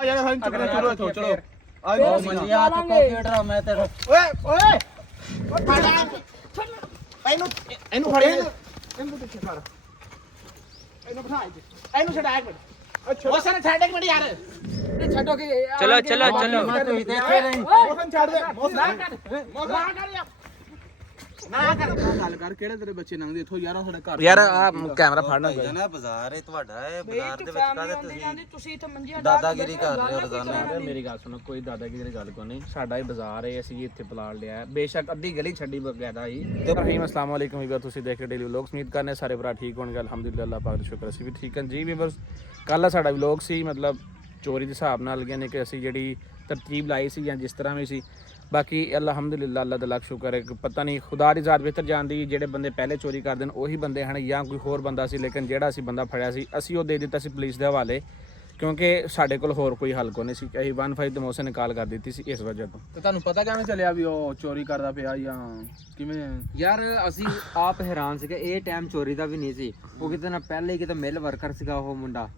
यार हम चलो चलो चलो आज मंजिया चुको के ड्रामा है तेरा ओए ओए ओ फाड़ा ਇਹਨੂੰ ਇਹਨੂੰ ਫੜ ਇਹਨੂੰ ਪਿੱਛੇ ਫੜ ਇਹਨੂੰ ਬਿਠਾ ਇਹਨੂੰ ਛੱਡ ਇੱਕ ਮਿੰਟ ਅੱਛਾ ਉਹ ਸਾਰੇ ਛੱਡ ਇੱਕ ਮਿੰਟ ਯਾਰ ਇਹ ਛੱਡੋ ਕਿ ਚਲੋ ਚਲੋ ਚਲੋ ਤੁਸੀਂ ਦੇਖੇ ਨਹੀਂ ਮੋਸਨ ਛੱਡ ਦੇ ਮੋਸਨ ਨਾ ਕਰ ਯਾਰ ਨਾ ਕਰ ਗੱਲ ਕਰ ਕਿਹੜੇ ਤੇਰੇ ਬੱਚੇ ਲੰਘਦੇ ਇੱਥੋਂ ਯਾਰ ਸਾਡੇ ਘਰ ਯਾਰ ਆ ਕੈਮਰਾ ਫੜਨਾ ਜਨਾ ਬਾਜ਼ਾਰ ਹੈ ਤੁਹਾਡਾ ਹੈ ਬਾਜ਼ਾਰ ਦੇ ਵਿੱਚ ਕਾਹਦੇ ਤੁਸੀਂ ਇੱਥੇ ਮੰਜੀਆਂ ਦਾਦਾਗਿਰੀ ਕਰ ਰਹੇ ਹੋ ਰੋਜ਼ਾਨਾ ਮੇਰੀ ਗੱਲ ਸੁਣੋ ਕੋਈ ਦਾਦਾਗਿਰੀ ਦੀ ਗੱਲ ਕੋਈ ਨਹੀਂ ਸਾਡਾ ਹੀ ਬਾਜ਼ਾਰ ਹੈ ਅਸੀਂ ਇੱਥੇ ਪਲਾਟ ਲਿਆ ਹੈ ਬੇਸ਼ੱਕ ਅੱਧੀ ਗਲੀ ਛੱਡੀ ਬਗੈਦਾ ਹੀ ਰਹੀਮ ਅਸਲਾਮ ਵਾਲੇਕੁਮ ਵੀਰ ਤੁਸੀਂ ਦੇਖ ਰਹੇ ਡੇਲੀ ਵਲੌਗਸ ਉਮੀਦ ਕਰਨੇ ਸਾਰੇ ਭਰਾ ਠੀਕ ਹੋਣਗੇ ਅਲਹਮਦੁਲਿਲਾ ਅੱਲਾਹ ਪਾਕ ਦਾ ਸ਼ੁਕਰ ਅਸੀਂ ਵੀ ਠੀਕ ਹਾਂ ਜੀ ਵੀਵਰਸ ਕੱਲ ਸਾਡਾ ਵਲੌਗ ਸੀ ਮਤਲਬ ਚੋਰੀ ਦੇ ਹਿਸਾਬ ਨਾਲ ਗਿਆ ਨੇ ਕਿ ਅਸੀਂ ਜਿਹੜੀ ਤਰਤੀਬ ਲਾਈ ਸੀ ਜਾਂ ਜਿਸ ਤਰ੍ਹਾਂ ਵੀ ਸੀ ਬਾਕੀ ਅਲਹਮਦੁਲਿਲਾ ਅੱਲਾਹ ਦਾ ਲੱਖ ਸ਼ੁਕਰ ਹੈ ਪਤਾ ਨਹੀਂ ਖੁਦਾ ਦੀ ਜ਼ਾਤ ਬਿਹਤਰ ਜਾਣਦੀ ਜਿਹੜੇ ਬੰਦੇ ਪਹਿਲੇ ਚੋਰੀ ਕਰਦੇ ਨੇ ਉਹੀ ਬੰਦੇ ਹਨ ਜਾਂ ਕੋਈ ਹੋਰ ਬੰਦਾ ਸੀ ਲੇਕਿਨ ਜਿਹੜਾ ਅਸੀਂ ਬੰਦਾ ਫੜਿਆ ਸੀ ਅਸੀਂ ਉਹ ਦੇ ਦਿੱਤਾ ਸੀ ਪੁਲਿਸ ਦੇ ਹਵਾਲੇ ਕਿਉਂਕਿ ਸਾਡੇ ਕੋਲ ਹੋਰ ਕੋਈ ਹੱਲ ਕੋਈ ਨਹੀਂ ਸੀ ਅਸੀਂ 15 ਤੇ ਮੋਸ਼ਨ ਨੇ ਕਾਲ ਕਰ ਦਿੱਤੀ ਸੀ ਇਸ ਵਜ੍ਹਾ ਤੋਂ ਤੇ ਤੁਹਾਨੂੰ ਪਤਾ ਕਿਵੇਂ ਚੱਲਿਆ ਵੀ ਉਹ ਚੋਰੀ ਕਰਦਾ ਪਿਆ ਜਾਂ ਕਿਵੇਂ ਯਾਰ ਅਸੀਂ ਆਪ ਹੈਰਾਨ ਸੀਗੇ ਇਹ ਟਾਈਮ ਚੋਰੀ ਦਾ ਵੀ ਨਹੀਂ ਸੀ ਉਹ ਕਿਤੇ ਨਾ ਪਹਿਲੇ ਹੀ ਕਿਤੇ ਮਿਲ ਵਰਕਰ ਸੀਗਾ ਉਹ ਮੁੰਡਾ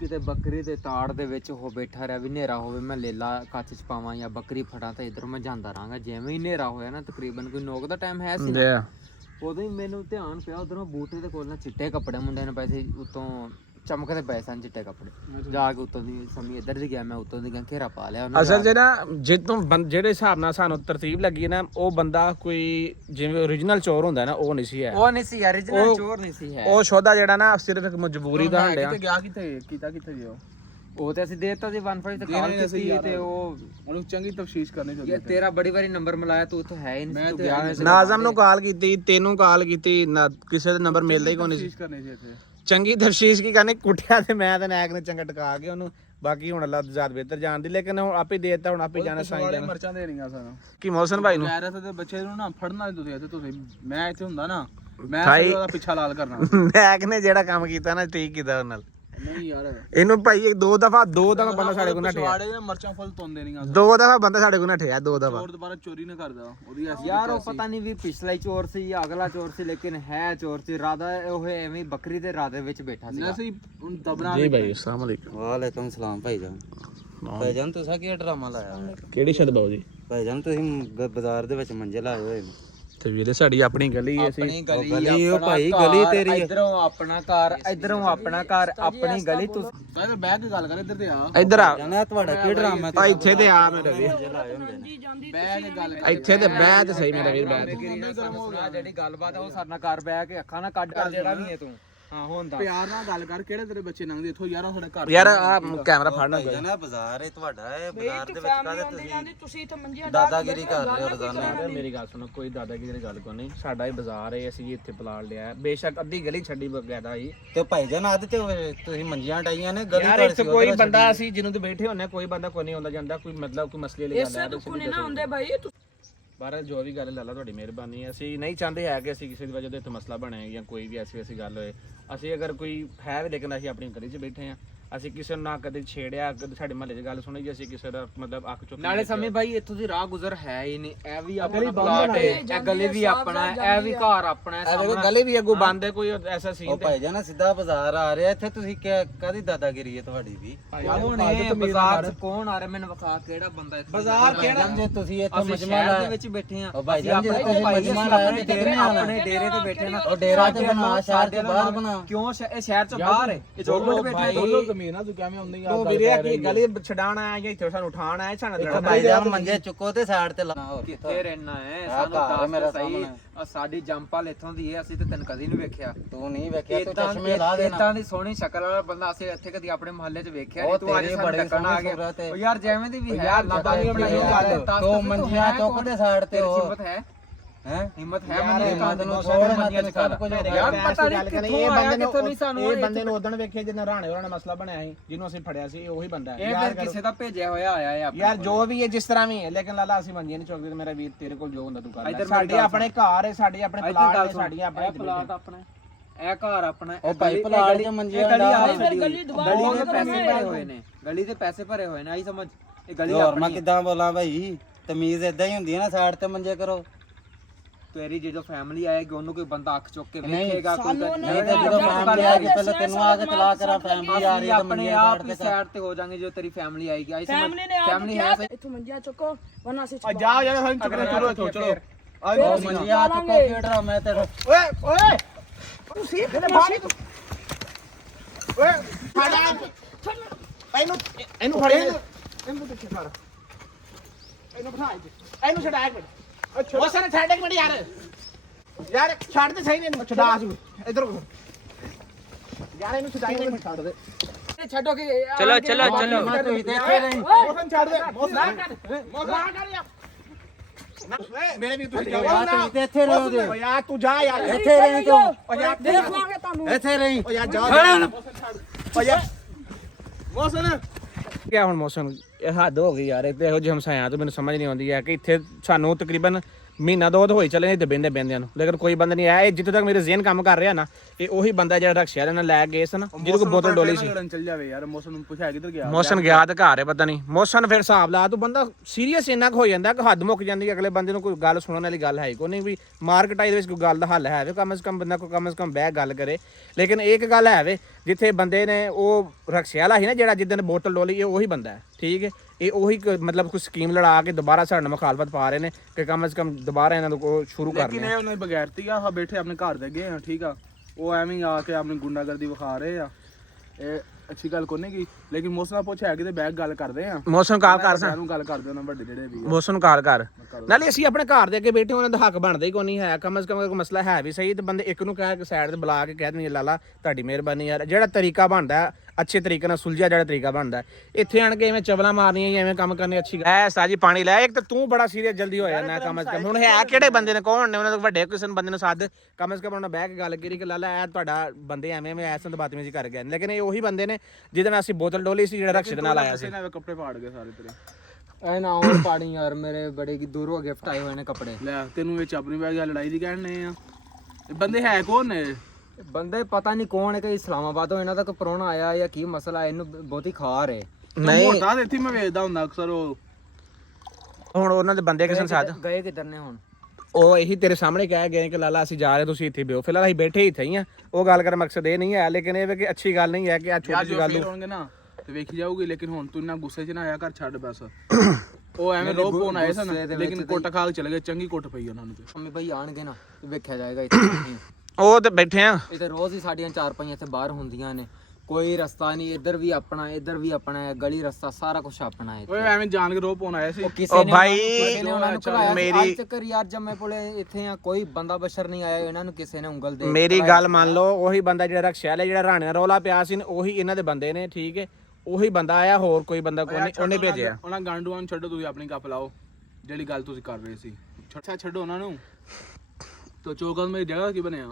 ਕਿਤੇ ਬੱਕਰੀ ਦੇ ਤਾੜ ਦੇ ਵਿੱਚ ਉਹ ਬੈਠਾ ਰਿਹਾ ਵੀ ਹਨੇਰਾ ਹੋਵੇ ਮੈਂ ਲੇਲਾ ਕੱਚ ਚ ਪਾਵਾਂ ਜਾਂ ਬੱਕਰੀ ਫੜਾਂ ਤਾਂ ਇਧਰ ਮੈਂ ਜਾਂਦਾ ਰਹਾਂਗਾ ਜਿਵੇਂ ਹੀ ਹਨੇਰਾ ਹੋਇਆ ਨਾ ਤਕਰੀਬਨ ਕੋਈ 9 ਦਾ ਟਾਈਮ ਹੈ ਸੀ ਉਦੋਂ ਹੀ ਮੈਨੂੰ ਧਿਆਨ ਪਿਆ ਉਧਰੋਂ ਬੂਟੇ ਦੇ ਕੋਲ ਨਾ ਚਿੱਟੇ ਕੱਪੜੇ ਮੁੰਡੇ ਨੇ ਪੈਸੇ ਉਤੋਂ ਚਮਕਦੇ ਪਏ ਸਨ ਚਿੱਟੇ ਕੱਪੜੇ ਜਾ ਕੇ ਉੱਤੋਂ ਦੀ ਸਮੀ ਇੱਧਰ ਦੀ ਗਿਆ ਮੈਂ ਉੱਤੋਂ ਦੀ ਗਿਆ ਘੇਰਾ ਪਾ ਲਿਆ ਅਸਲ ਜਿਹੜਾ ਜਿੱਤੋਂ ਜਿਹੜੇ ਹਿਸਾਬ ਨਾਲ ਸਾਨੂੰ ਤਰਤੀਬ ਲੱਗੀ ਨਾ ਉਹ ਬੰਦਾ ਕੋਈ ਜਿਵੇਂ ਓਰੀਜਨਲ ਚੋਰ ਹੁੰਦਾ ਨਾ ਉਹ ਨਹੀਂ ਸੀ ਹੈ ਉਹ ਨਹੀਂ ਸੀ ਓਰੀਜਨਲ ਚੋਰ ਨਹੀਂ ਸੀ ਹੈ ਉਹ ਸ਼ੋਦਾ ਜਿਹੜਾ ਨਾ ਸਿਰਫ ਇੱਕ ਮਜਬੂਰੀ ਦਾ ਹੰਡਿਆ ਕਿਤੇ ਗਿਆ ਕਿੱਥੇ ਕੀਤਾ ਕਿੱਥੇ ਗਿਆ ਉਹ ਤੇ ਅਸੀਂ ਦੇਤਾ ਸੀ 15 ਤੇ ਕਾਲ ਕੀਤੀ ਤੇ ਉਹ ਉਹਨੂੰ ਚੰਗੀ ਤਫਤੀਸ਼ ਕਰਨੀ ਚਾਹੀਦੀ ਯਾਰ ਤੇਰਾ ਬੜੀ ਵਾਰੀ ਨੰਬਰ ਮਿਲਾਇਆ ਤੂੰ ਉੱਥੇ ਹੈ ਹੀ ਨਹੀਂ ਤੂੰ ਗਿਆ ਹੋਇਆ ਸੀ ਨਾਜ਼ਮ ਨੂੰ ਕਾਲ ਕੀਤੀ ਤੈਨੂੰ ਕਾਲ ਕੀਤੀ ਨਾ ਕਿਸੇ ਦਾ ਨੰਬਰ ਮਿਲਦਾ ਹੀ ਕੋਈ ਨਹੀਂ ਸੀ ਤਫਤੀਸ਼ ਕਰਨੀ ਸੀ ਇੱਥੇ ਚੰਗੀ ਤਫਤੀਸ਼ ਕੀ ਕਰਨੀ ਕੁੱਟਿਆ ਤੇ ਮੈਂ ਤੇ ਨਾਇਕ ਨੇ ਚੰਗਾ ਟਕਾ ਕੇ ਉਹਨੂੰ ਬਾਕੀ ਹੁਣ ਅੱਲਾਹ ਦੀ ਜ਼ਾਤ ਬਿਹਤਰ ਜਾਣਦੀ ਲੇਕਿਨ ਹੁਣ ਆਪੇ ਦੇਤਾ ਹੁਣ ਆਪੇ ਜਾਣਾ ਸਾਈਂ ਜਾਣਾ ਮਰਚਾਂ ਦੇਣੀਆਂ ਸਾਨੂੰ ਕੀ ਮੋਹਸਨ ਭਾਈ ਨੂੰ ਕਹਿ ਰਿਹਾ ਤੇ ਬੱਚੇ ਨੂੰ ਨਾ ਫੜਨਾ ਤੁਸੀਂ ਇੱਥੇ ਤੁਸੀਂ ਮੈਂ ਇੱਥੇ ਹੁੰਦਾ ਨਾ ਮੈਂ ਭਾਈ ਉਹਦਾ ਪਿੱਛਾ ਲਾਲ ਕਰਨਾ ਨਾਇਕ ਨੇ ਜਿਹੜਾ ਕੰਮ ਕੀਤਾ ਨਾ ਠੀਕ ਕੀਤਾ ਉਹਨਾਂ ਨਾਲ ਨਹੀਂ ਯਾਰ ਇਹਨੂੰ ਭਾਈ ਇੱਕ ਦੋ ਦਫਾ ਬੰਦਾ ਸਾਡੇ ਕੋਲ ਨਠਿਆ ਵਾੜੇ ਮਰਚਾਂ ਫੁੱਲ ਤੁੰਨ ਦੇਣੀਆਂ ਦੋ ਦਫਾ ਬੰਦਾ ਸਾਡੇ ਕੋਲ ਨਠਿਆ ਦੋ ਦਫਾ ਚੋਰ ਦੁਬਾਰਾ ਚੋਰੀ ਨਾ ਕਰਦਾ ਉਹਦੀ ਐਸੀ ਯਾਰ ਉਹ ਪਤਾ ਨਹੀਂ ਵੀ ਪਿਛਲਾ ਹੀ ਚੋਰ ਸੀ ਜਾਂ ਅਗਲਾ ਚੋਰ ਸੀ ਲੇਕਿਨ ਹੈ ਚੋਰ ਸੀ ਰਾਦਾ ਉਹ ਐਵੇਂ ਬੱਕਰੀ ਦੇ ਰਾਦੇ ਵਿੱਚ ਬੈਠਾ ਸੀ ਅਸੀਂ ਹੁਣ ਦਬਣਾ ਜੀ ਭਾਈ ਅਸਲਾਮ ਵਾਲੇਕੁਮ ਵਾਲੇਕੁਮ ਸਲਾਮ ਭਾਈਜਾਨ ਭਾਈਜਾਨ ਤੁਸੀਂ ਕੀ ਡਰਾਮਾ ਲਾਇਆ ਕਿਹੜੀ ਸ਼ਦ ਬਾਉ ਜੀ ਭਾਈਜਾਨ ਤੁਸੀਂ ਬਾਜ਼ਾਰ ਦੇ ਵਿੱਚ ਮੰਜੇ ਲਾਏ ਹੋਏ ਨੇ ਤੇ ਵੀਰੇ ਸਾਡੀ ਆਪਣੀ ਗਲੀ ਹੈ ਅਸੀਂ ਆਪਣੀ ਗਲੀ ਉਹ ਭਾਈ ਗਲੀ ਤੇਰੀ ਹੈ ਇਧਰੋਂ ਆਪਣਾ ਘਰ ਇਧਰੋਂ ਆਪਣਾ ਘਰ ਆਪਣੀ ਗਲੀ ਤੁਸੀਂ ਕਹਿੰਦੇ ਬਹਿ ਕੇ ਗੱਲ ਕਰ ਇੱਧਰ ਤੇ ਆ ਇੱਧਰ ਆ ਜਾਨਾ ਤੁਹਾਡਾ ਕੀ ਡਰਾਮਾ ਆ ਇੱਥੇ ਤੇ ਆ ਮੇਰੇ ਵੀਰ ਬਹਿ ਕੇ ਗੱਲ ਇੱਥੇ ਤੇ ਬਹਿ ਤੇ ਸਹੀ ਮੇਰੇ ਵੀਰ ਬਹਿ ਜਿਹੜੀ ਗੱਲਬਾਤ ਆ ਉਹ ਸਾਡੇ ਨਾਲ ਘਰ ਬਹਿ ਕੇ ਅੱਖਾਂ ਨਾਲ ਕੱਢ ਜਿਹੜਾ ਵੀ ਹੈ ਤੂੰ ਹਾਂ ਹੁੰਦਾ ਪਿਆਰ ਨਾਲ ਗੱਲ ਕਰ ਕਿਹੜੇ ਤੇਰੇ ਬੱਚੇ ਲੰਘਦੇ ਇੱਥੋਂ ਯਾਰ ਸਾਡੇ ਘਰ ਯਾਰ ਆ ਕੈਮਰਾ ਫੜਨਾ ਜਾਨਾ ਬਾਜ਼ਾਰ ਹੈ ਤੁਹਾਡਾ ਹੈ ਬਾਜ਼ਾਰ ਦੇ ਵਿੱਚ ਕਾਹਦੇ ਤੁਸੀਂ ਇੱਥੇ ਮੰਜੀਆਂ ਦਾਦਾਗਿਰੀ ਕਰ ਰਹੇ ਹੋ ਰੋਜ਼ਾਨਾ ਮੇਰੀ ਗੱਲ ਸੁਣੋ ਕੋਈ ਦਾਦਾਗਿਰੀ ਦੀ ਗੱਲ ਕੋਈ ਨਹੀਂ ਸਾਡਾ ਹੀ ਬਾਜ਼ਾਰ ਹੈ ਅਸੀਂ ਇੱਥੇ ਪਲਾਟ ਲਿਆ ਹੈ ਬੇਸ਼ੱਕ ਅੱਧੀ ਗਲੀ ਛੱਡੀ ਬਗੈਦਾ ਹੀ ਤੇ ਭਾਈਜਾਨ ਆਦ ਤੇ ਤੁਸੀਂ ਮੰਜੀਆਂ ਟਾਈਆਂ ਨੇ ਗਲੀ ਯਾਰ ਤੁਹਾਡੀ ਇੱਥੇ ਕੋਈ ਬੰਦਾ ਅਸੀਂ ਜਿਹਨੂੰ ਤੇ ਬੈਠੇ ਹੁੰਨੇ ਕੋਈ ਬੰਦਾ ਕੋਈ ਨਹੀਂ ਆਉਂਦਾ ਜਾਂਦਾ ਕੋਈ ਮਤਲਬ ਕੋਈ ਮਸਲੇ ਵਾਲੀ ਗੱਲ ਹੈ ਦੁੱਖ ਨੇ ਨਾ ਹੁੰਦੇ ਭਾਈ ਬਾਹਰ ਜੋ ਵੀ ਗੱਲ ਲਾਲਾ ਤੁਹਾਡੀ ਮਿਹਰਬਾਨੀ ਅਸੀਂ ਨਹੀਂ ਚਾਹੁੰਦੇ ਹੈ ਕਿ ਅਸੀਂ ਕਿਸੇ ਦੀ ਵਜ੍ਹਾ ਤੋਂ ਇੱਥੇ ਮਸਲਾ ਬਣੇ ਜਾਂ ਕੋਈ ਵੀ ਐਸੀ ਗੱਲ ਹੋਏ ਅਸੀਂ ਅਗਰ ਕੋਈ ਹੈ ਵੀ ਲੇਕਿਨ ਅਸੀਂ ਆਪਣੀ ਗਲੀ 'ਚ ਬੈਠੇ ਆ ਅਸੀਂ ਕਿਸੇ ਨੂੰ ਨਾ ਕਦੇ ਛੇੜਿਆ ਕਦੇ ਸਾਡੇ ਮਹੱਲੇ 'ਚ ਗੱਲ ਸੁਣੀ ਜੀ ਅਸੀਂ ਕਿਸੇ ਦਾ ਮਤਲਬ ਅੱਖ ਚੁੱਕ ਨਾਲੇ ਸਮੇਂ ਭਾਈ ਇੱਥੋਂ ਦੀ ਰਾਹ ਗੁਜ਼ਰ ਹੈ ਹੀ ਨਹੀਂ ਇਹ ਵੀ ਆਪਣਾ ਪਲਾਟ ਹੈ ਇਹ ਗਲੀ ਵੀ ਆਪਣਾ ਹੈ ਇਹ ਵੀ ਘਰ ਆਪਣਾ ਹੈ ਦੇਖੋ ਗਲੀ ਵੀ ਅੱਗੋਂ ਬੰਦ ਹੈ ਕੋਈ ਐਸਾ ਸੀਨ ਉਹ ਭਾਈਜਾਨ ਸਿੱਧਾ ਬਾਜ਼ਾਰ ਆ ਰਿਹਾ ਇੱਥੇ ਤੁਸੀਂ ਕਾਦੀ ਦਾਦਾਗਿਰੀ ਹੈ ਤੁਹਾਡੀ ਵੀ ਕੌਣ ਹੈ ਬਾਜ਼ਾਰ 'ਚ ਕੌਣ ਆ ਰਿਹਾ ਮੈਨੂੰ ਵਿਖਾ ਕਿਹੜਾ ਬੰਦਾ ਇੱਥੇ ਬਾਜ਼ਾਰ ਕਿਹੜਾ ਜੇ ਤੁਸੀਂ ਇੱਥੇ ਅਸੀਂ ਮਜਮਾ ਸ਼ਹਿਰ ਦੇ ਵਿੱਚ ਬੈਠੇ ਆ ਉਹ ਭਾਈਜਾਨ ਜੇ ਤੁਸੀਂ ਮਜਮਾ ਲਾਇਆ ਤੇ ਡੇਰੇ ਆਪਣੇ ਡੇਰੇ ਤੇ ਬੈਠੇ ਨਾ ਉਹ ਡੇਰਾ ਤੇ ਬਣਾ ਸ਼ਹਿਰ ਦੇ ਬਾਹਰ ਬਣਾ ਕਿਉਂ ਇਹ ਸ਼ਹਿਰ ਤੋਂ ਬਾਹਰ ਹੈ ਇਹ ਚੋਲਮਟ ਬੈਠੇ ਦੋਲੋ ਜ਼ਮੀਨ ਆ ਤੂੰ ਕਿਵੇਂ ਆਉਂਦੀ ਆ ਤੂੰ ਵੀਰੇ ਕੀ ਗਲੀ ਛਡਾਣ ਆਇਆ ਜਾਂ ਇੱਥੇ ਸਾਨੂੰ ਉਠਾਣ ਆਇਆ ਸਾਨੂੰ ਇੱਕ ਭਾਈਜਾਨ ਮੰਜੇ ਚੁੱਕੋ ਤੇ ਸਾਈਡ ਤੇ ਲਾਣਾ ਹੋਰ ਕਿੱਥੇ ਰਹਿਣਾ ਹੈ ਆਹ ਘਰ ਸਾਨੂੰ ਮੇਰਾ ਦੱਸ ਸਹੀ ਸਾਹਮਣੇ। ਸਾਡੀ ਜੰਪਾਲ ਇੱਥੋਂ ਦੀ ਹੈ ਅਸੀਂ ਤੇ ਤੈਨੂੰ ਕਦੀ ਨਹੀਂ ਵੇਖਿਆ ਤੂੰ ਨਹੀਂ ਵੇਖਿਆ ਤੂੰ ਚਸ਼ਮੇ ਲਾ ਦੇਣਾ ਇਦਾਂ ਦੀ ਸੋਹਣੀ ਸ਼ਕਲ ਵਾਲਾ ਬੰਦਾ ਅਸੀਂ ਇੱਥੇ ਕਦੀ ਆਪਣੇ ਮੁਹੱਲੇ 'ਚ ਵੇਖਿਆ ਨਹੀਂ ਉਹ ਤੂੰ ਅੱਜ ਤੇਰੀ ਸਾਨੂੰ ਬੜੀ ਟੱਕਣ ਆ ਸੋਹਣੀ ਗਿਆ ਸੂਰਤ ਹੈ। ਉਹ ਯਾਰ ਜਿਵੇਂ ਦੀ ਵੀ ਹੈ ਯਾਰ ਅੱਲਾਹ ਲੱਭਾ ਨਹੀਂ ਬਣਾਈ ਗੱਲ। ਤੂੰ ਮੰਜੀਆਂ ਚੁੱਕ ਤੇ ਸਾਈਡ ਤੇ ਹੋ ਹਿੰਮਤ ਹੈ ਹੈ ਹਿੰਮਤ ਹੈ ਯਾਰ ਮੰਨੇ ਹਿੰਮਤ ਨੂੰ ਛੋੜ ਨਾ ਤੈਨੂੰ ਸਭ ਕੁਝ ਯਾਰ ਪਤਾ ਨਹੀਂ ਕਿੱਥੋਂ ਆਇਆ ਕਿੱਥੋਂ ਨਹੀਂ ਸਾਨੂੰ ਇਹ ਬੰਦੇ ਨੂੰ ਉਦੋਂ ਵੇਖਿਆ ਜਿੰਨਾ ਰਾਣੇ ਹੋਰਾਂ ਨਾਲ ਮਸਲਾ ਬਣਿਆ ਸੀ ਜਿਹਨੂੰ ਅਸੀਂ ਫੜਿਆ ਸੀ ਉਹੀ ਬੰਦਾ ਹੈ ਇਹ ਫਿਰ ਕਿਸੇ ਦਾ ਭੇਜਿਆ ਹੋਇਆ ਆਇਆ ਹੈ ਯਾਰ ਜੋ ਵੀ ਹੈ ਜਿਸ ਤਰ੍ਹਾਂ ਵੀ ਹੈ ਲੇਕਿਨ ਲਾਲਾ ਅਸੀਂ ਮੰਜੀਆਂ ਨਹੀਂ ਚੁੱਕਦੇ ਮੇਰਾ ਵੀਰ ਤੇਰੇ ਕੋਲ ਜੋ ਹੁੰਦਾ ਤੂੰ ਕਰ ਲੈ ਸਾਡੇ ਆਪਣੇ ਘਰ ਹੈ ਸਾਡੇ ਆਪਣੇ ਪਲਾਟ ਹੈ ਸਾਡੀਆਂ ਆਪਣੇ ਪਲਾਟ ਆਪਣਾ ਇਹ ਘਰ ਆਪਣਾ ਉਹ ਭਾਈ ਪਲਾਟ ਦੀਆਂ ਮੰਜੀਆਂ ਗਲੀ ਦੇ ਪੈਸੇ ਭਰੇ ਹੋਏ ਨੇ ਗਲੀ ਦੇ ਪੈਸੇ ਭਰੇ ਹੋਏ ਨੇ ਆਈ ਸਮਝ ਇਹ ਗਲੀ ਹੋਰ ਮੈਂ ਆਪਣੀ ਕਿੱਦਾਂ ਬੋਲਾਂ ਭਾਈ ਤਮੀਜ਼ ਇਦਾਂ ਹੀ ਹੁੰਦੀ ਹੈ ਨਾ ਸਾਈਡ ਤੇ ਮੰਜੇ ਕਰੋ ਤੇਰੀ ਜਦੋਂ ਫੈਮਿਲੀ ਆਏਗੀ ਉਹਨੂੰ ਕੋਈ ਬੰਦਾ ਅੱਖ ਚੁੱਕ ਕੇ ਨਹੀਂ, ਵੇਖੇਗਾ ਕੋਈ ਨਹੀਂ ਤਾਂ ਜਦੋਂ ਫੈਮਿਲੀ ਆ ਗਈ ਪਹਿਲਾਂ ਤੈਨੂੰ ਆ ਕੇ ਚਲਾ ਕਰਾਂ ਫੈਮਿਲੀ ਆ ਰਹੀ ਹੈ ਆਪਣੇ ਆਪ ਹੀ ਸਾਈਡ ਤੇ ਹੋ ਜਾਾਂਗੇ ਜੋ ਤੇਰੀ ਫੈਮਿਲੀ ਆਏਗੀ ਆਈ ਫੈਮਿਲੀ ਹੈ ਸਹੀ ਇੱਥੋਂ ਮੰਜਿਆ ਚੁੱਕੋ ਵਰਨਾ ਅਸੀਂ ਜਾ ਯਾਰ ਸਾਨੂੰ ਚੁੱਕਣਾ ਚਲੋ ਇੱਥੋਂ ਚਲੋ ਉਹ ਮੰਜਿਆ ਚੁੱਕੋ ਕਿਹੜਾ ਮੈਂ ਤੇਰਾ ਓਏ ਓਏ ਤੂੰ ਸੀ ਤੇ ਬਾਹਰ ਓਏ ਸਾਡਾ ਇਹਨੂੰ ਫੜੇ ਇਹਨੂੰ ਪਿੱਛੇ ਫੜ ਇਹਨੂੰ ਬਿਠਾ ਇੱਥੇ ਇਹਨੂੰ ਛਡਾ ਇੱਕ ਮਿੰਟ ਅੱਛਾ ਉਹ ਸਾਰੇ ਛੱਡ ਇੱਕ ਮਿੰਟ ਯਾਰ ਛੱਡ ਤੇ ਸਹੀ ਨਹੀਂ ਇਹਨੂੰ ਛਡਾ ਸੀ ਇਧਰ ਯਾਰ ਇਹਨੂੰ ਛਡਾ ਇੱਕ ਮਿੰਟ ਛੱਡ ਦੇ ਛੱਡੋ ਕਿ ਚਲੋ ਚਲੋ ਚਲੋ ਤੁਸੀਂ ਤੇ ਇੱਥੇ ਰਹੀ ਮੋਸਨ ਛੱਡ ਦੇ ਮੋਸਨ ਨਾ ਕਰ ਯਾਰ ਮੇਰੇ ਵੀ ਤੁਸੀਂ ਜਾਓ ਤੁਸੀਂ ਤੇ ਇੱਥੇ ਰਹੋ ਦੇ ਓ ਯਾਰ ਤੂੰ ਜਾ ਯਾਰ ਇੱਥੇ ਰਹੀ ਤੂੰ ਓ ਯਾਰ ਦੇਖ ਲਾਂਗੇ ਤੁਹਾਨੂੰ ਇੱਥੇ ਰਹੀ ਓ ਯਾਰ ਜਾ ਓ ਯਾਰ ਮੋਸਨ ਕਿਆ ਹੁਣ ਮੌਸਮ ਇਹ ਹੱਦ ਹੋ ਗਈ ਯਾਰ ਤੇ ਇਹੋ ਜਿਹੇ ਹਮਸਾਇਆਂ ਤੋਂ ਮੈਨੂੰ ਸਮਝ ਨਹੀਂ ਆਉਂਦੀ ਹੈ ਕਿ ਇੱਥੇ ਸਾਨੂੰ ਤਕਰੀਬਨ ਮਹੀਨਾ ਦੋ ਹੋਈ ਚੱਲੇ ਨੇ ਤੇ ਬਹਿੰਦਿਆਂ ਨੂੰ ਲੇਕਿਨ ਕੋਈ ਬੰਦਾ ਨਹੀਂ ਆਇਆ ਇਹ ਜਿੱਥੇ ਤੱਕ ਮੇਰੇ ਜ਼ਿਹਨ ਕੰਮ ਕਰ ਰਿਹਾ ਨਾ ਇਹ ਉਹੀ ਬੰਦਾ ਜਿਹੜਾ ਰਕਸ਼ਾ ਦੇ ਨਾਲ ਲੈ ਗਏ ਸਨ ਜਿਹਦੇ ਕੋਲ ਬੋਤਲ ਡੋਲੀ ਸੀ ਚੱਲ ਜਾਵੇ ਯਾਰ ਮੋਸਨ ਨੂੰ ਪੁੱਛਿਆ ਕਿੱਧਰ ਗਿਆ ਮੌਸਮ ਗਿਆ ਤੇ ਘਰ ਹੈ ਪਤਾ ਨਹੀਂ ਮੌਸਮ ਫਿਰ ਹਿਸਾਬ ਲਾ ਤੂੰ ਬੰਦਾ ਸੀਰੀਅਸ ਇੰਨਾ ਕੁ ਹੋ ਜਾਂਦਾ ਕਿ ਹੱਦ ਮੁੱਕ ਜਾਂਦੀ ਹੈ ਅਗਲੇ ਬੰਦੇ ਨੂੰ ਕੋਈ ਗੱਲ ਸੁਣਨ ਵਾਲੀ ਗੱਲ ਹੈ ਕੋਈ ਨਹੀਂ ਵੀ ਮਾਰਕੀਟਾਈ ਦੇ ਵਿੱਚ ਕੋਈ ਗੱਲ ਦਾ ਹੱਲ ਹੈ ਵੇ ਕਮ ਸੇ ਕਮ ਬੰਦਾ ਕੋਈ ਕਮ ਸੇ ਕਮ ਬਹਿ ਗੱਲ ਕਰੇ ਲੇਕਿਨ ਇੱਕ ਗੱਲ ਹੈ ਵੇ ਜਿੱਥੇ ਬੰਦੇ ਨੇ ਉਹ ਰਕਸ਼ੇ ਵਾਲਾ ਸੀ ਨਾ ਜਿਹੜਾ ਜਿੱਦਣ ਬੋਤਲ ਡੋਲੀ ਇਹ ਉਹੀ ਬੰਦਾ ਹੈ ਠੀਕ ਹੈ ਇਹ ਉਹੀ ਮਤਲਬ ਕੋਈ ਸਕੀਮ ਲੜਾ ਕੇ ਦੁਬਾਰਾ ਸਾਡੇ ਨਾਲ ਮੁਖਾਲਫਤ ਪਾ ਰਹੇ ਨੇ ਕਿ ਕਮ ਸੇ ਕਮ ਦੁਬਾਰਾ ਇਹਨਾਂ ਨੂੰ ਸ਼ੁਰੂ ਕਰਨੇ ਲੇਕਿਨ ਇਹ ਉਹਨਾਂ ਦੀ ਬਗੈਰਤੀ ਆ ਬੈਠੇ ਆਪਣੇ ਘਰ ਦੇ ਅੱਗੇ ਆ ਠੀਕ ਆ ਉਹ ਐਵੇਂ ਹੀ ਆ ਕੇ ਆਪਣੀ ਗੁੰਡਾਗਰਦੀ ਵਿਖਾ ਰਹੇ ਆ ਇਹ ਅੱਛੀ ਗੱਲ ਕੋਈ ਨਹੀਂ ਲੇਕਿਨ ਮੌਸਮ ਨਾਲ ਪੁੱਛਿਆ ਕਿ ਤੇ ਬੈਗ ਗੱਲ ਕਰਦੇ ਆ ਮੌਸਮ ਕਾਲ ਕਰ ਸਕ ਨੂੰ ਗੱਲ ਕਰਦੇ ਉਹਨਾਂ ਵੱਡੇ ਜਿਹੜੇ ਵੀ ਮੌਸਮ ਕਾਲ ਕਰ ਨਾਲੇ ਅਸੀਂ ਆਪਣੇ ਘਰ ਦੇ ਅੱਗੇ ਬੈਠੇ ਉਹਨਾਂ ਦਾ ਹੱਕ ਬਣਦਾ ਹੀ ਕੋਈ ਨਹੀਂ ਹੈ ਕਮ ਸੇ ਕਮ ਕੋਈ ਮਸਲਾ ਹੈ ਵੀ ਸਹੀ ਤੇ ਬੰਦੇ ਇੱਕ ਨੂੰ ਕਹਿ ਕੇ ਸਾਈਡ ਤੇ ਬੁਲਾ ਕੇ ਕਹਿ ਦੇਣੀ ਲਾਲਾ ਤੁਹਾਡੀ ਮਿਹਰਬਾਨੀ ਯਾਰ ਜਿਹੜਾ ਤਰੀਕਾ ਬਣਦਾ ਅੱਛੇ ਤਰੀਕੇ ਨਾਲ ਸੁਲਝਿਆ ਜਿਹੜਾ ਤਰੀਕਾ ਬਣਦਾ ਇੱਥੇ ਆਣ ਕੇ ਐਵੇਂ ਚਵਲਾਂ ਮਾਰਨੀਆਂ ਜਾਂ ਐਵੇਂ ਕੰਮ ਕਰਨੇ ਅੱਛੀ ਗੱਲ ਐ ਸਾਜੀ ਪਾਣੀ ਲੈ ਇੱਕ ਤਾਂ ਤੂੰ ਬੜਾ ਸੀਰੀਅਸ ਜਲਦੀ ਹੋ ਜਾਣਾ ਕਮ ਸੇ ਕਮ ਹੁਣ ਹੈ ਕਿਹੜੇ ਬੰਦੇ ਨੇ ਕੌਣ ਨੇ ਉਹਨਾਂ ਦੇ ਵੱਡੇ ਕਿਸੇ ਬੰਦੇ ਨੂੰ ਸੱਦ ਕਮ ਸੇ ਕਮ ਉਹਨਾਂ ਬਹਿ ਕੇ ਗੱਲ ਕਰੀ ਕਿ ਲਾਲਾ ਐ ਤੁਹਾਡਾ ਬੰਦੇ ਐਵੇਂ ਐਸ ਬਦਤਮੀਜ਼ੀ ਕਰ ਗਏ ਲੇਕਿਨ ਇਹ ਉਹੀ ਬੰਦੇ ਨੇ ਜਿਹਦੇ ਨਾਲ ਅਸੀਂ ਬੋਤਲ ਡੋਲੀ ਸੀ ਜਿਹੜਾ ਰਕਸ਼ੇ ਦੇ ਨਾਲ ਆਇਆ ਸੀ ਕੱਪੜੇ ਪਾੜ ਗਏ ਸਾਰੇ ਤੇਰੇ ਐ ਨਾ ਹੋਰ ਪਾਣੀ ਯਾਰ ਮੇਰੇ ਬੜੇ ਦੂਰੋਂ ਗਿਫਟ ਆਏ ਹੋਏ ਨੇ ਕੱਪੜੇ ਲੈ ਤੈਨੂੰ ਵਿੱਚ ਆਪਣੀ ਬਹਿ ਗਿਆ ਲੜਾਈ ਦੀ ਕਹਿਣੇ ਆ ਇਹ ਬੰਦੇ ਹੈ ਕੌਣ ਨੇ ਬੰਦੇ ਪਤਾ ਨਹੀਂ ਕੌਣ ਹੈ ਕਿ ਇਸਲਾਮਾਬਾਦੋਂ ਇਹਨਾਂ ਦਾ ਕੋਈ ਪ੍ਰਾਹੁਣਾ ਆਇਆ ਜਾਂ ਕੀ ਮਸਲਾ ਇਹਨੂੰ ਬਹੁਤੀ ਖਾਰ ਹੈ ਨਹੀਂ ਮੋਟਾ ਤੇ ਇੱਥੇ ਮੈਂ ਵੇਚਦਾ ਹੁੰਦਾ ਅਕਸਰ ਉਹ ਹੁਣ ਉਹਨਾਂ ਦੇ ਬੰਦੇ ਕਿਸੇ ਸਾਥ ਗਏ ਕਿੱਧਰ ਨੇ ਹੁਣ ਉਹ ਇਹੀ ਤੇਰੇ ਸਾਹਮਣੇ ਕਹਿ ਗਏ ਕਿ ਲਾਲਾ ਅਸੀਂ ਜਾ ਰਹੇ ਤੁਸੀਂ ਇੱਥੇ ਬਿਓ ਫਿਲਹਾਲ ਅਸੀਂ ਬੈਠੇ ਹੀ ਇੱਥੇ ਹੀ ਆ ਉਹ ਗੱਲ ਕਰਨ ਮਕਸਦ ਇਹ ਨਹੀਂ ਹੈ ਲੇਕਿਨ ਇਹ ਕਿ ਅੱਛੀ ਗੱਲ ਨਹੀਂ ਹੈ ਕਿ ਆ ਛੋਟੀ ਜਿਹੀ ਗੱਲ ਹੋਣਗੇ ਨਾ ਤੇ ਵੇਖੀ ਜਾਊਗੀ ਲੇਕਿਨ ਹੁਣ ਤੂੰ ਇੰਨਾ ਗੁੱਸੇ 'ਚ ਨਾ ਆਇਆ ਕਰ ਛੱਡ ਬਸ ਉਹ ਐਵੇਂ ਰੋਬ ਪੋਣ ਆਏ ਸਨ ਲੇਕਿਨ ਕੁੱਟ ਖਾ ਕੇ ਚਲੇ ਗਏ ਚੰਗੀ ਕੁੱਟ ਪਈ ਉਹਨਾਂ ਨੂੰ ਮੰਮੀ ਭਾਈ ਆਣਗੇ ਨਾ ਤੇ ਵੇਖਿਆ ਜਾਏਗਾ ਇੱਥੇ ਉਹ ਤੇ ਬੈਠੇ ਆ ਇਹ ਤੇ ਰੋਜ਼ ਹੀ ਸਾਡੀਆਂ ਚਾਰ ਪੰਜ ਇੱਥੇ ਬਾਹਰ ਹੁੰਦੀਆਂ ਨੇ ਕੋਈ ਰਸਤਾ ਨਹੀਂ ਇੱਧਰ ਵੀ ਆਪਣਾ ਹੈ ਗਲੀ ਰਸਤਾ ਸਾਰਾ ਕੁਝ ਆਪਣਾ ਹੈ ਓਏ ਐਵੇਂ ਜਾਣ ਕੇ ਰੋਬ ਪੋਣ ਆਏ ਸੀ ਉਹ ਭਾਈ ਮੇਰੀ ਚੱਕਰ ਯਾਰ ਜੰਮੇ ਕੋਲੇ ਇੱਥੇ ਆ ਕੋਈ ਬੰਦਾ ਬਸ਼ਰ ਨਹੀਂ ਆਇਆ ਇਹਨਾਂ ਨੂੰ ਕਿਸੇ ਨੇ ਉਂਗਲ ਦੇ ਮੇਰੀ ਗੱਲ ਮੰਨ ਲਓ ਉਹੀ ਬੰਦਾ ਜਿਹੜਾ ਰਕਸ਼ਾ ਵਾਲਾ ਜਿਹੜਾ ਰਾਣੇ ਦਾ ਰੌਲਾ ਪਿਆ ਸੀ ਉਹੀ ਇਹਨਾਂ ਦੇ ਬੰਦੇ ਨੇ ਠੀਕ ਹੈ ਉਹੀ ਬੰਦਾ ਆਇਆ ਹੋਰ ਕੋਈ ਬੰਦਾ ਕੋਈ ਨਹੀਂ ਉਹਨੇ ਭੇਜਿਆ ਉਹਨਾਂ ਗਾਂਡੂਆਂ ਨੂੰ ਛੱਡੋ ਤੁਸੀਂ ਆਪਣੀ ਕੱਪ ਲਾਓ ਜਿਹੜੀ ਗੱਲ ਤੁਸੀਂ ਕਰ ਰਹੇ ਸੀ ਅੱਛਾ ਛੱਡੋ ਉਹਨਾਂ ਨੂੰ ਤੋ ਚੌਕਾਂ ਮੇਰੀ ਜਗ੍ਹਾ ਕੀ ਬਣਿਆ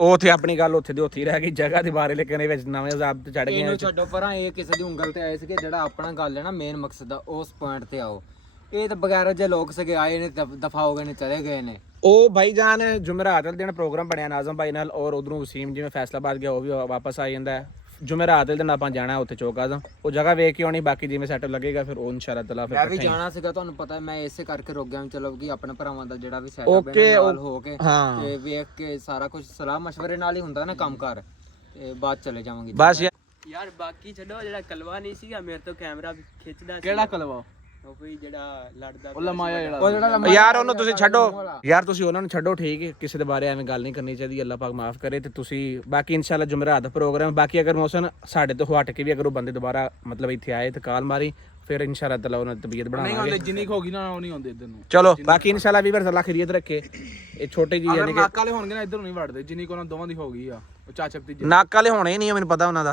ਉਹ ਉੱਥੇ ਆਪਣੀ ਗੱਲ ਉੱਥੇ ਦੀ ਉੱਥੇ ਹੀ ਰਹਿ ਗਈ ਜਗ੍ਹਾ ਦੇ ਬਾਰੇ ਲੇਕਿਨ ਇਹ ਵਿੱਚ ਨਵੇਂ ਜ਼ਾਬ ਤੇ ਚੜ ਗਏ ਇਹਨੂੰ ਛੱਡੋ ਪਰਾਂ ਇਹ ਕਿਸੇ ਦੀ ਉਂਗਲ ਤੇ ਆਏ ਸੀਗੇ ਜਿਹੜਾ ਆਪਣਾ ਗੱਲ ਹੈ ਨਾ ਮੇਨ ਮਕਸਦ ਦਾ ਉਸ ਪੁਆਇੰਟ ਤੇ ਆਓ ਇਹ ਤਾਂ ਬਗੈਰ ਜੇ ਲੋਕ ਸਗੇ ਆਏ ਨੇ ਦਫਾ ਹੋ ਗਏ ਨੇ ਚਲੇ ਗਏ ਨੇ ਉਹ ਭਾਈ ਜਾਨ ਜੁਮੇਰਾਤ ਵਾਲੇ ਦਿਨ ਪ੍ਰੋਗਰਾਮ ਬਣਿਆ ਨਾਜ਼ਮ ਭਾਈ ਨਾਲ ਔਰ ਉਧਰੋਂ ਵਸੀਮ ਜਿਵੇਂ ਫੈਸਲਾਬਾਦ ਗਿਆ ਉਹ ਵੀ ਵਾਪਸ ਆ ਜਾਂਦਾ ਜੁਮੇਰਾਤ ਵਾਲੇ ਦਿਨ ਆਪਾਂ ਜਾਣਾ ਉੱਥੇ ਚੌਕ ਆਜ਼ਮ ਉਹ ਜਗ੍ਹਾ ਵੇਖ ਕੇ ਆਉਣੀ ਬਾਕੀ ਜਿਵੇਂ ਸੈਟਅਪ ਲੱਗੇਗਾ ਫਿਰ ਉਹ ਇਨਸ਼ਾਅੱਲਾ ਤਾਲਾ ਫਿਰ ਮੈਂ ਵੀ ਜਾਣਾ ਸੀਗਾ ਤੁਹਾਨੂੰ ਪਤਾ ਮੈਂ ਇਸੇ ਕਰਕੇ ਰੁਕ ਗਿਆ ਚਲੋ ਕਿ ਆਪਣੇ ਭਰਾਵਾਂ ਦਾ ਜਿਹੜਾ ਵੀ ਸੈਟਅਪ ਹੈ ਨਾਲ ਹੋ ਕੇ ਤੇ ਵੇਖ ਕੇ ਸਾਰਾ ਕੁਝ ਸਲਾਹ ਮਸ਼ਵਰੇ ਨਾਲ ਹੀ ਹੁੰਦਾ ਨਾ ਕੰਮ ਕਰ ਤੇ ਬਾਅਦ ਚਲੇ ਜਾਵਾਂਗੇ ਬਸ ਯਾਰ ਬਾਕੀ ਛੱਡੋ ਜਿਹੜਾ ਕਲਵਾ ਨਹੀਂ ਸੀਗਾ ਮੇਰੇ ਤੋਂ ਕੈਮਰਾ ਵੀ ਖਿੱਚਦਾ ਕਿਹੜਾ ਕਲਵਾ ਉਹ ਵੀ ਜਿਹੜਾ ਲੜਦਾ ਉਹ ਲਮਾਇਆ ਜਿਹੜਾ ਯਾਰ ਉਹਨੂੰ ਤੁਸੀਂ ਛੱਡੋ ਯਾਰ ਤੁਸੀਂ ਉਹਨਾਂ ਨੂੰ ਛੱਡੋ ਠੀਕ ਹੈ ਕਿਸੇ ਦੇ ਬਾਰੇ ਐਵੇਂ ਗੱਲ ਨਹੀਂ ਕਰਨੀ ਚਾਹੀਦੀ ਅੱਲਾਹ ਪਾਕ ਮਾਫ ਕਰੇ ਤੇ ਤੁਸੀਂ ਬਾਕੀ ਇਨਸ਼ਾਅੱਲਾ ਜੁਮੇਰਾਤ ਦਾ ਪ੍ਰੋਗਰਾਮ ਬਾਕੀ ਅਗਰ ਮੌਸਮ ਸਾਡੇ ਤੋਂ ਹਟ ਕੇ ਵੀ ਅਗਰ ਉਹ ਬੰਦੇ ਦੁਬਾਰਾ ਮਤਲਬ ਇੱਥੇ ਆਏ ਤੇ ਕਾਲ ਮਾਰੀ ਫਿਰ ਇਨਸ਼ਾਅੱਲਾ ਤਾਲਾ ਉਹਨਾਂ ਦੀ ਤਬੀਅਤ ਬਣਾਵਾਂਗੇ ਨਹੀਂ ਜਿੰਨੀ ਹੋ ਗਈ ਨਾ ਉਹ ਨਹੀਂ ਆਉਂਦੇ ਇੱਧਰ ਨੂੰ ਚਲੋ ਬਾਕੀ ਇਨਸ਼ਾਅੱਲਾ ਵੀਰ ਅੱਲਾਹ ਖੈਰੀਅਤ ਰੱਖੇ ਇਹ ਛੋਟੀ ਜੀ ਯਾਨੀ ਕਿ ਨਾਕ ਵਾਲੇ ਹੋਣਗੇ ਨਾ ਇੱਧਰ ਨਹੀਂ ਵੜਦੇ ਜਿੰਨੀ ਕੋ ਉਹਨਾਂ ਦੋਵਾਂ ਦੀ ਹੋ ਗਈ ਆ ਉਹ ਚਾਚਕ ਦੀ ਨਾਕ ਵਾਲੇ ਹੋਣੇ ਹੀ ਨਹੀਂ ਮੈਨੂੰ ਪਤਾ ਉਹਨਾਂ ਦਾ